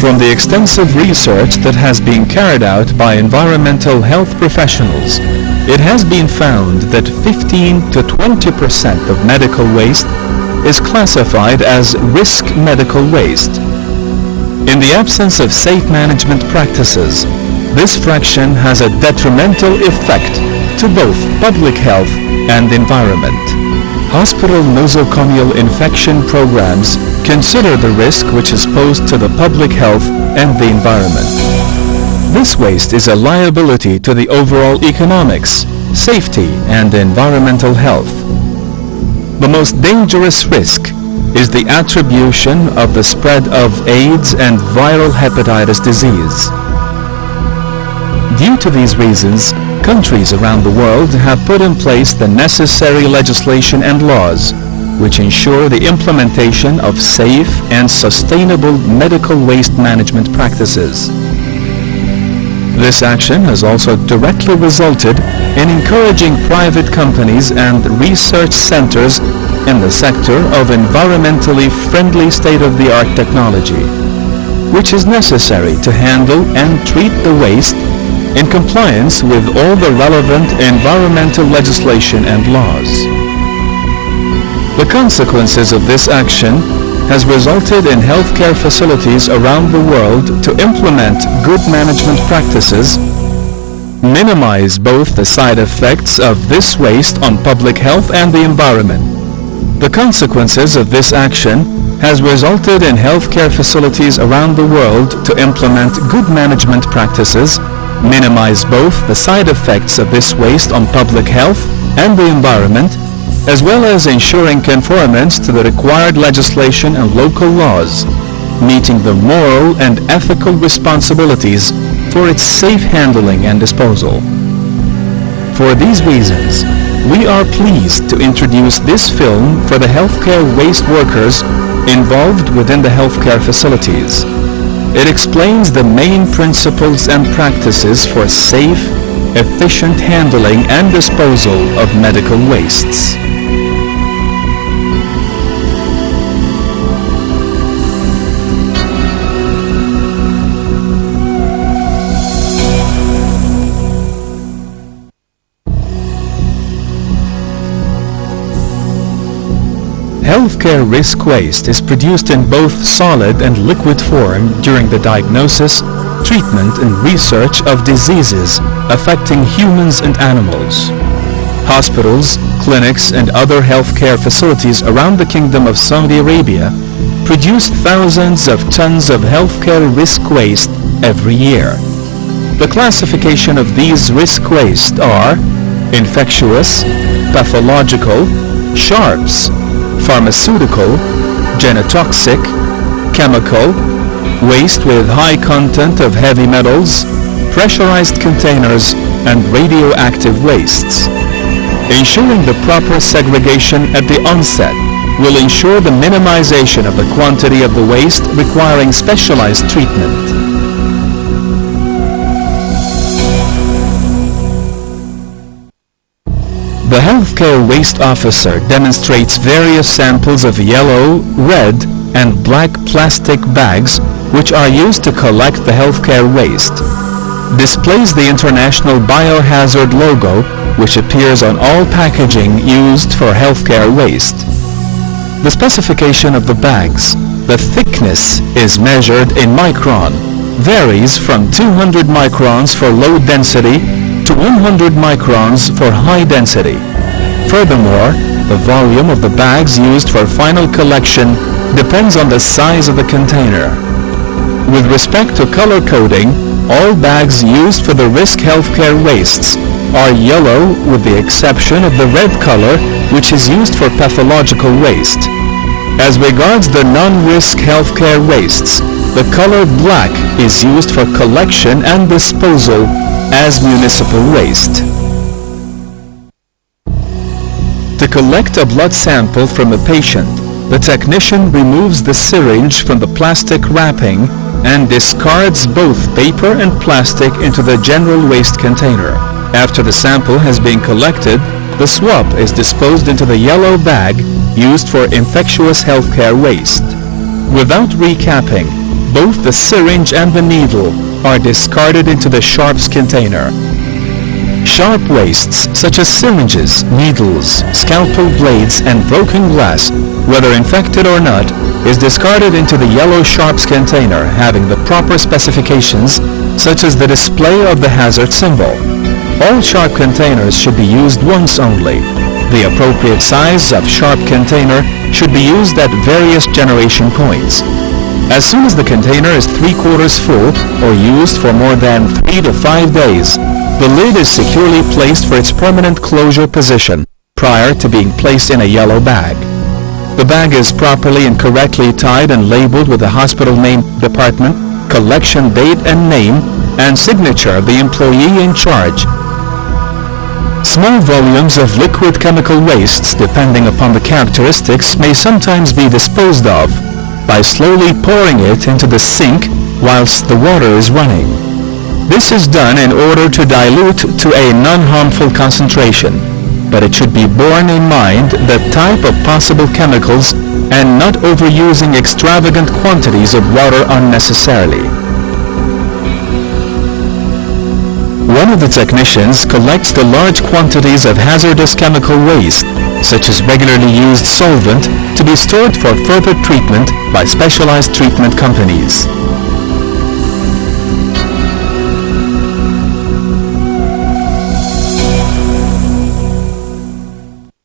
From the extensive research that has been carried out by environmental health professionals, it has been found that 15 to 20% of medical waste is classified as risk medical waste. In the absence of safe management practices, this fraction has a detrimental effect to both public health and environment. Hospital nosocomial infection programs consider the risk which is posed to the public health and the environment. This waste is a liability to the overall economics, safety, and environmental health. The most dangerous risk is the attribution of the spread of AIDS and viral hepatitis disease. Due to these reasons, countries around the world have put in place the necessary legislation and laws which ensure the implementation of safe and sustainable medical waste management practices. This action has also directly resulted in encouraging private companies and research centers in the sector of environmentally friendly state-of-the-art technology, which is necessary to handle and treat the waste in compliance with all the relevant environmental legislation and laws. The consequences of this action has resulted in healthcare facilities around the world to implement good management practices, minimize both the side effects of this waste on public health and the environment. The consequences of this action has resulted in healthcare facilities around the world to implement good management practices, minimize both the side effects of this waste on public health and the environment, as well as ensuring conformance to the required legislation and local laws, meeting the moral and ethical responsibilities for its safe handling and disposal. For these reasons, we are pleased to introduce this film for the healthcare waste workers involved within the healthcare facilities. It explains the main principles and practices for safe, efficient handling and disposal of medical wastes. Healthcare risk waste is produced in both solid and liquid form during the diagnosis, treatment, and research of diseases affecting humans and animals. Hospitals, clinics, and other healthcare facilities around the Kingdom of Saudi Arabia produce thousands of tons of healthcare risk waste every year. The classification of these risk waste are infectious, pathological, sharps, pharmaceutical, genotoxic, chemical, waste with high content of heavy metals, pressurized containers, and radioactive wastes. Ensuring the proper segregation at the onset will ensure the minimization of the quantity of the waste requiring specialized treatment. The healthcare waste officer demonstrates various samples of yellow, red, and black plastic bags which are used to collect the healthcare waste. Displays the international biohazard logo which appears on all packaging used for healthcare waste. The specification of the bags, the thickness is measured in micron, varies from 200 microns for low density to 100 microns for high density. Furthermore, the volume of the bags used for final collection depends on the size of the container. With respect to color coding, all bags used for the risk healthcare wastes are yellow with the exception of the red color which is used for pathological waste. As regards the non-risk healthcare wastes, the color black is used for collection and disposal as municipal waste. To collect a blood sample from a patient, the technician removes the syringe from the plastic wrapping and discards both paper and plastic into the general waste container. After the sample has been collected, the swab is disposed into the yellow bag used for infectious healthcare waste. Without recapping, Both the syringe and the needle are discarded into the sharps container. Sharp wastes such as syringes, needles, scalpel blades, and broken glass, whether infected or not, is discarded into the yellow sharps container having the proper specifications such as the display of the hazard symbol. All sharp containers should be used once only. The appropriate size of sharp container should be used at various generation points. As soon as the container is 3/4 full or used for more than 3 to 5 days, the lid is securely placed for its permanent closure position prior to being placed in a yellow bag. The bag is properly and correctly tied and labeled with the hospital name, department, collection date and name, and signature of the employee in charge. Small volumes of liquid chemical wastes, depending upon the characteristics, may sometimes be disposed of by slowly pouring it into the sink whilst the water is running. This is done in order to dilute to a non-harmful concentration, but it should be borne in mind the type of possible chemicals and not overusing extravagant quantities of water unnecessarily. One of the technicians collects the large quantities of hazardous chemical waste, such as regularly used solvent, to be stored for further treatment by specialized treatment companies.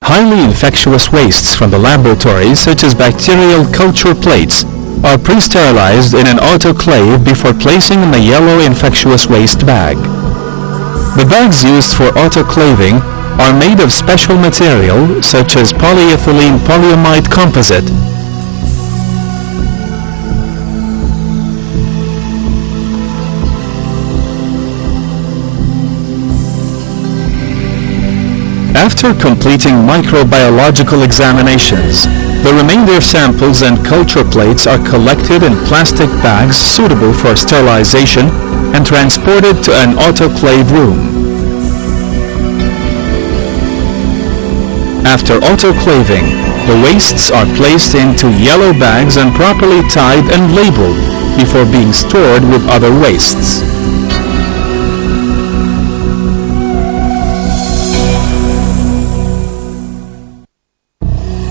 Highly infectious wastes from the laboratory, such as bacterial culture plates, are pre-sterilized in an autoclave before placing in the yellow infectious waste bag. The bags used for autoclaving are made of special material such as polyethylene polyamide composite. After completing microbiological examinations, the remainder samples and culture plates are collected in plastic bags suitable for sterilization and transported to an autoclave room. After autoclaving, the wastes are placed into yellow bags and properly tied and labeled before being stored with other wastes.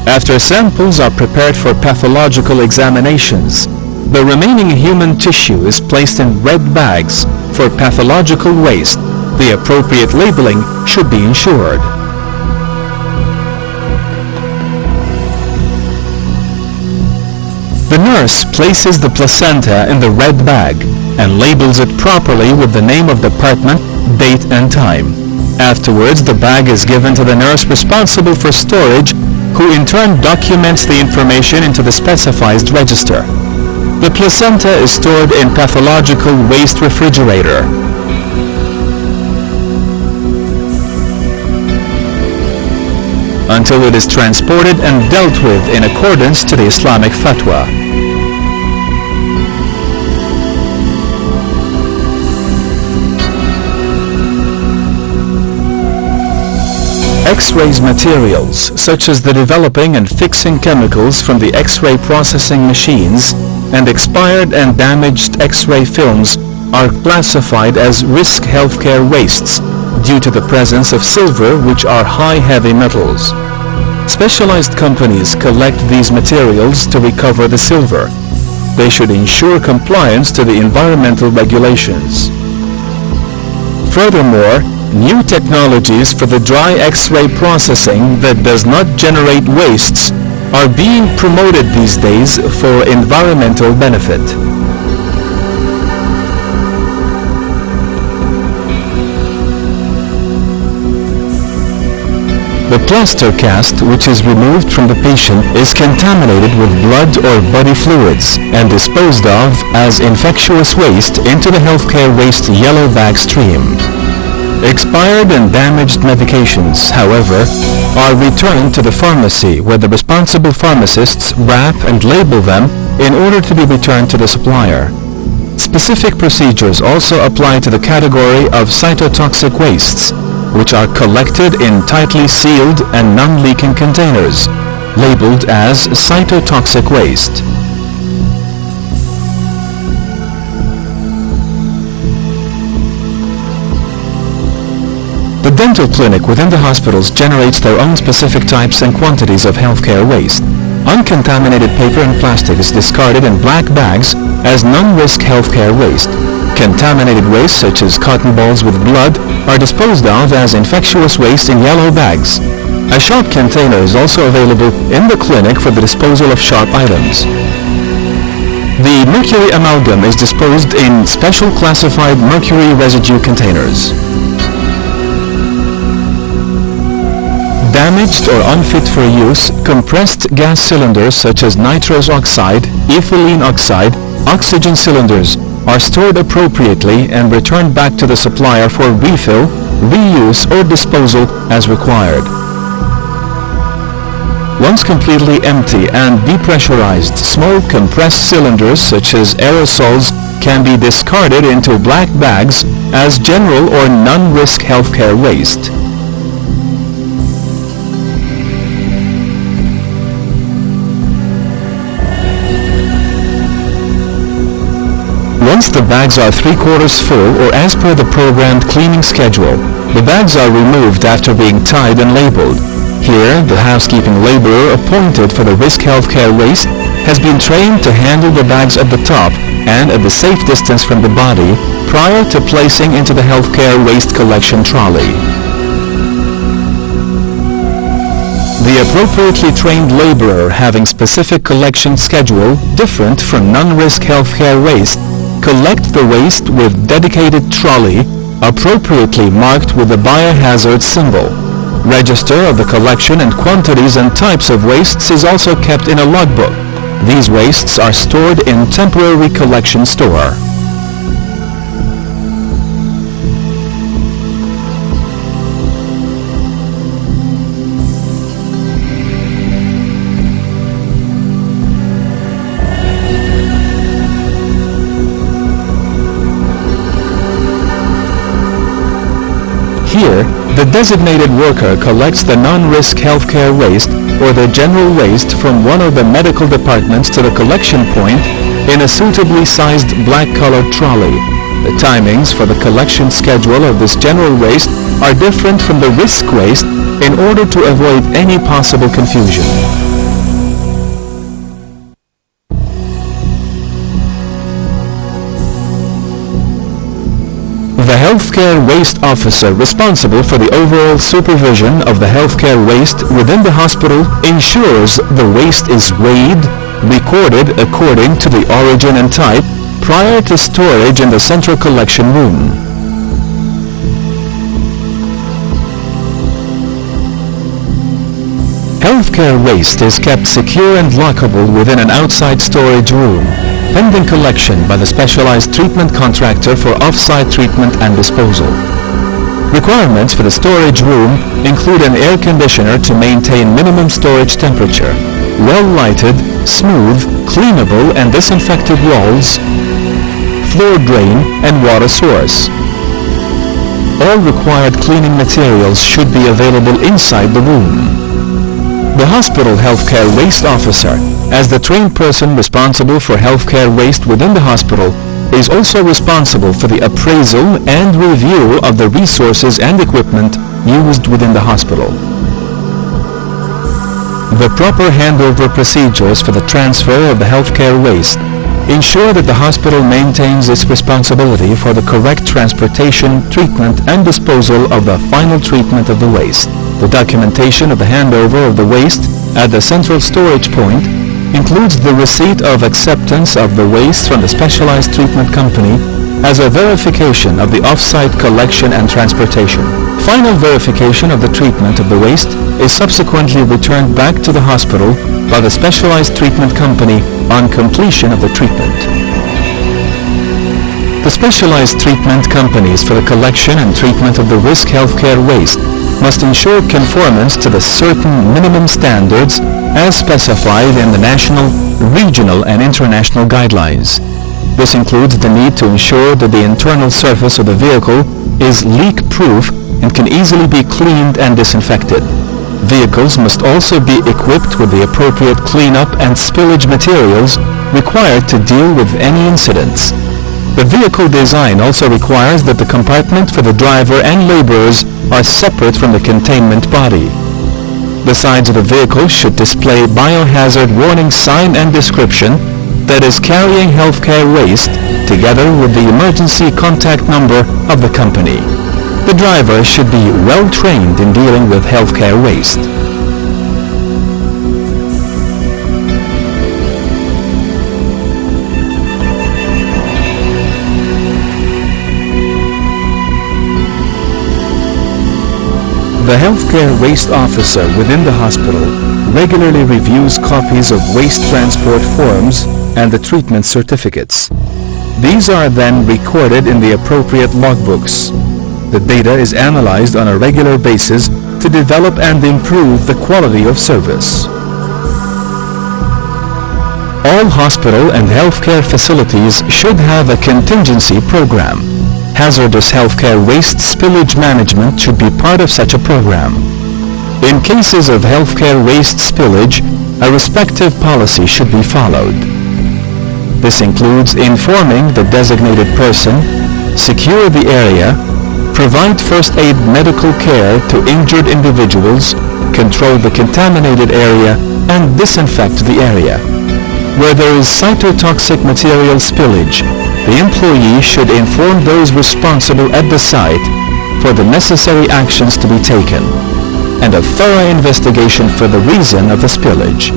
After samples are prepared for pathological examinations, the remaining human tissue is placed in red bags for pathological waste. The appropriate labeling should be ensured. The nurse places the placenta in the red bag and labels it properly with the name of department, date and time. Afterwards, the bag is given to the nurse responsible for storage, who in turn documents the information into the specified register. The placenta is stored in pathological waste refrigerator. Until it is transported and dealt with in accordance to the Islamic fatwa. X-rays materials, such as the developing and fixing chemicals from the X-ray processing machines, and expired and damaged X-ray films are classified as risk healthcare wastes due to the presence of silver, which are high heavy metals. Specialized companies collect these materials to recover the silver. They should ensure compliance to the environmental regulations. Furthermore, new technologies for the dry X-ray processing that does not generate wastes are being promoted these days for environmental benefit. The plaster cast, which is removed from the patient, is contaminated with blood or body fluids and disposed of as infectious waste into the healthcare waste yellow bag stream. Expired and damaged medications, however, are returned to the pharmacy where the responsible pharmacists wrap and label them in order to be returned to the supplier. Specific procedures also apply to the category of cytotoxic wastes, which are collected in tightly sealed and non-leaking containers, labeled as cytotoxic waste. The dental clinic within the hospitals generates their own specific types and quantities of healthcare waste. Uncontaminated paper and plastic is discarded in black bags as non-risk healthcare waste. Contaminated waste such as cotton balls with blood are disposed of as infectious waste in yellow bags. A sharp container is also available in the clinic for the disposal of sharp items. The mercury amalgam is disposed in special classified mercury residue containers. Damaged or unfit for use, compressed gas cylinders such as nitrous oxide, ethylene oxide, oxygen cylinders are stored appropriately and returned back to the supplier for refill, reuse or disposal as required. Once completely empty and depressurized, small compressed cylinders such as aerosols can be discarded into black bags as general or non-risk healthcare waste. Once the bags are 3/4 full or as per the programmed cleaning schedule, the bags are removed after being tied and labeled. Here, the housekeeping laborer appointed for the risk healthcare waste has been trained to handle the bags at the top and at the safe distance from the body prior to placing into the healthcare waste collection trolley. The appropriately trained laborer having specific collection schedule different from non-risk healthcare waste collect the waste with dedicated trolley appropriately marked with the biohazard symbol. Register of the collection and quantities and types of wastes is also kept in a logbook. These wastes are stored in temporary collection store. Here, the designated worker collects the non-risk healthcare waste or the general waste from one of the medical departments to the collection point in a suitably sized black-colored trolley. The timings for the collection schedule of this general waste are different from the risk waste in order to avoid any possible confusion. The healthcare waste officer responsible for the overall supervision of the healthcare waste within the hospital ensures the waste is weighed, recorded according to the origin and type prior to storage in the central collection room. Healthcare waste is kept secure and lockable within an outside storage room, pending collection by the specialized treatment contractor for off-site treatment and disposal. Requirements for the storage room include an air conditioner to maintain minimum storage temperature, well-lighted, smooth, cleanable and disinfected walls, floor drain and water source. All required cleaning materials should be available inside the room. The hospital healthcare waste officer, as the trained person responsible for healthcare waste within the hospital, is also responsible for the appraisal and review of the resources and equipment used within the hospital. The proper handover procedures for the transfer of the healthcare waste ensure that the hospital maintains its responsibility for the correct transportation, treatment, and disposal of the final treatment of the waste. The documentation of the handover of the waste at the central storage point includes the receipt of acceptance of the waste from the specialized treatment company as a verification of the off-site collection and transportation. Final verification of the treatment of the waste is subsequently returned back to the hospital by the specialized treatment company on completion of the treatment. The specialized treatment companies for the collection and treatment of the risk healthcare waste must ensure conformance to the certain minimum standards as specified in the national, regional, and international guidelines. This includes the need to ensure that the internal surface of the vehicle is leak-proof and can easily be cleaned and disinfected. Vehicles must also be equipped with the appropriate cleanup and spillage materials required to deal with any incidents. The vehicle design also requires that the compartment for the driver and laborers are separate from the containment body. The sides of the vehicle should display biohazard warning sign and description that is carrying healthcare waste together with the emergency contact number of the company. The driver should be well trained in dealing with healthcare waste. The healthcare waste officer within the hospital regularly reviews copies of waste transport forms and the treatment certificates. These are then recorded in the appropriate logbooks. The data is analyzed on a regular basis to develop and improve the quality of service. All hospital and healthcare facilities should have a contingency program. Hazardous healthcare waste spillage management should be part of such a program. In cases of healthcare waste spillage, a respective policy should be followed. This includes informing the designated person, secure the area, provide first aid medical care to injured individuals, control the contaminated area, and disinfect the area. Where there is cytotoxic material spillage, the employee should inform those responsible at the site for the necessary actions to be taken, and a thorough investigation for the reason of the spillage.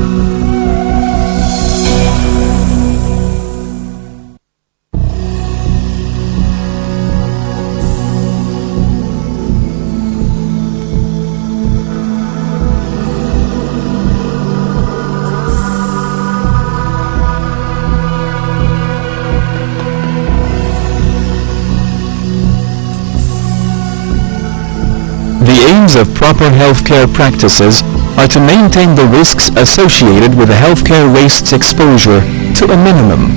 The aims of proper healthcare practices are to maintain the risks associated with the healthcare waste's exposure to a minimum.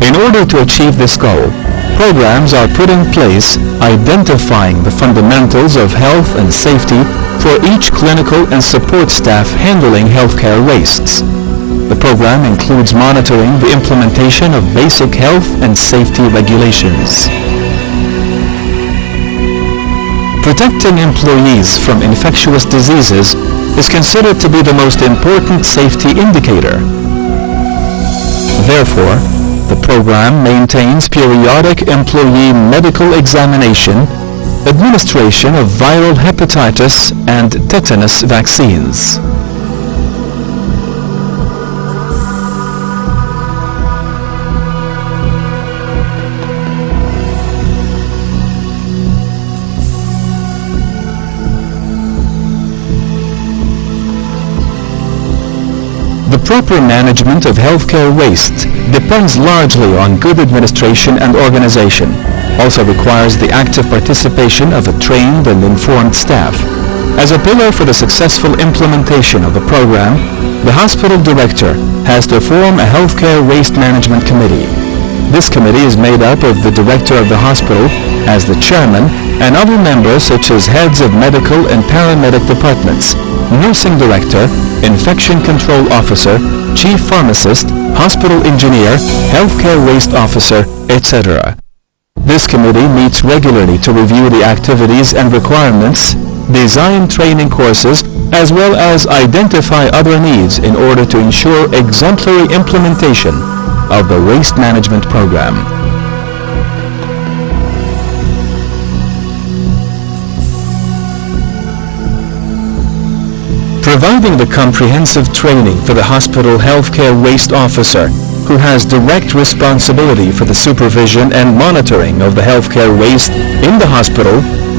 In order to achieve this goal, programs are put in place identifying the fundamentals of health and safety for each clinical and support staff handling healthcare wastes. The program includes monitoring the implementation of basic health and safety regulations. Protecting employees from infectious diseases is considered to be the most important safety indicator. Therefore, the program maintains periodic employee medical examination, administration of viral hepatitis and tetanus vaccines. The proper management of healthcare waste depends largely on good administration and organization, also requires the active participation of a trained and informed staff. As a pillar for the successful implementation of the program, the hospital director has to form a healthcare waste management committee. This committee is made up of the director of the hospital as the chairman and other members such as heads of medical and paramedic departments, nursing director, infection control officer, chief pharmacist, hospital engineer, healthcare waste officer, etc. This committee meets regularly to review the activities and requirements, design training courses, as well as identify other needs in order to ensure exemplary implementation of the waste management program. Providing the comprehensive training for the hospital healthcare waste officer, who has direct responsibility for the supervision and monitoring of the healthcare waste in the hospital,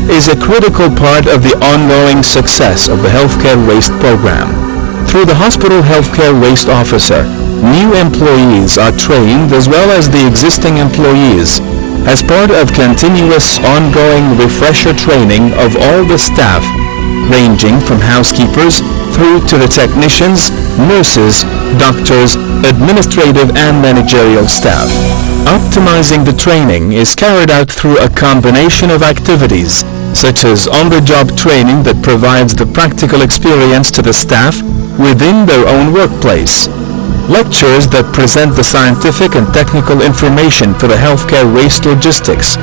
is a critical part of the ongoing success of the healthcare waste program. Through the hospital healthcare waste officer, new employees are trained as well as the existing employees as part of continuous ongoing refresher training of all the staff, ranging from housekeepers through to the technicians, nurses, doctors, administrative and managerial staff. Optimizing the training is carried out through a combination of activities, such as on-the-job training that provides the practical experience to the staff within their own workplace, lectures that present the scientific and technical information for the healthcare waste logistics,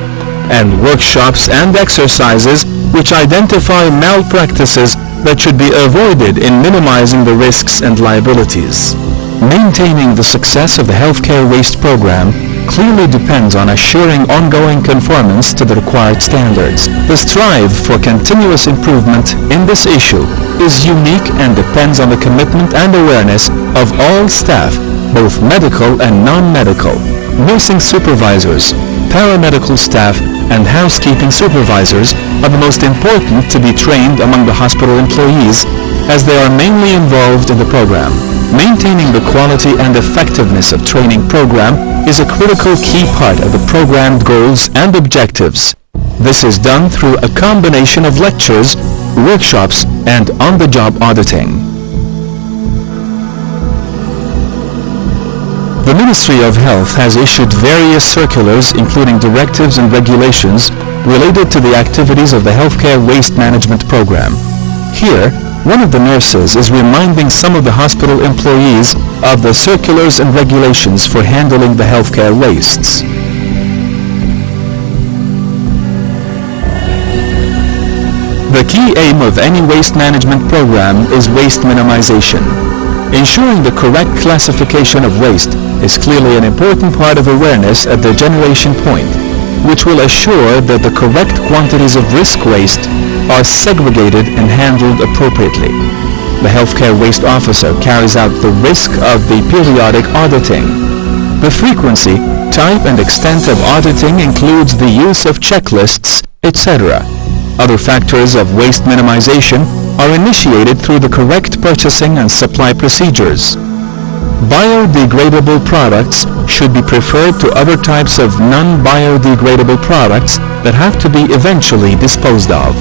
and workshops and exercises which identify malpractices that should be avoided in minimizing the risks and liabilities. Maintaining the success of the healthcare waste program clearly depends on assuring ongoing conformance to the required standards. The strive for continuous improvement in this issue is unique and depends on the commitment and awareness of all staff, both medical and non-medical. Nursing supervisors, paramedical staff, and housekeeping supervisors are the most important to be trained among the hospital employees, as they are mainly involved in the program. Maintaining the quality and effectiveness of training program is a critical key part of the program's goals and objectives. This is done through a combination of lectures, workshops, and on-the-job auditing. The Ministry of Health has issued various circulars including directives and regulations related to the activities of the Healthcare Waste Management Program. Here, one of the nurses is reminding some of the hospital employees of the circulars and regulations for handling the healthcare wastes. The key aim of any waste management program is waste minimization. Ensuring the correct classification of waste is clearly an important part of awareness at the generation point, which will assure that the correct quantities of risk waste are segregated and handled appropriately. The healthcare waste officer carries out the risk of the periodic auditing. The frequency, type, and extent of auditing includes the use of checklists, etc. Other factors of waste minimization are initiated through the correct purchasing and supply procedures. Biodegradable products should be preferred to other types of non-biodegradable products that have to be eventually disposed of.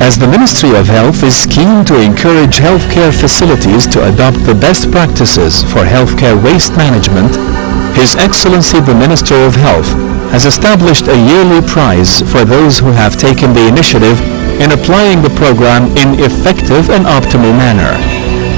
As the Ministry of Health is keen to encourage healthcare facilities to adopt the best practices for healthcare waste management, His Excellency the Minister of Health has established a yearly prize for those who have taken the initiative in applying the program in effective and optimal manner.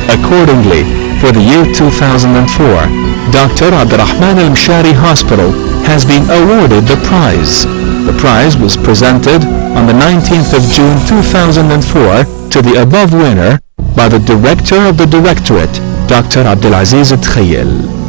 Accordingly, for the year 2004, Dr. Abdurrahman Al-Mshari Hospital has been awarded the prize. The prize was presented on the 19th of June 2004 to the above winner by the Director of the Directorate, Dr. Abdulaziz Tkhayyel.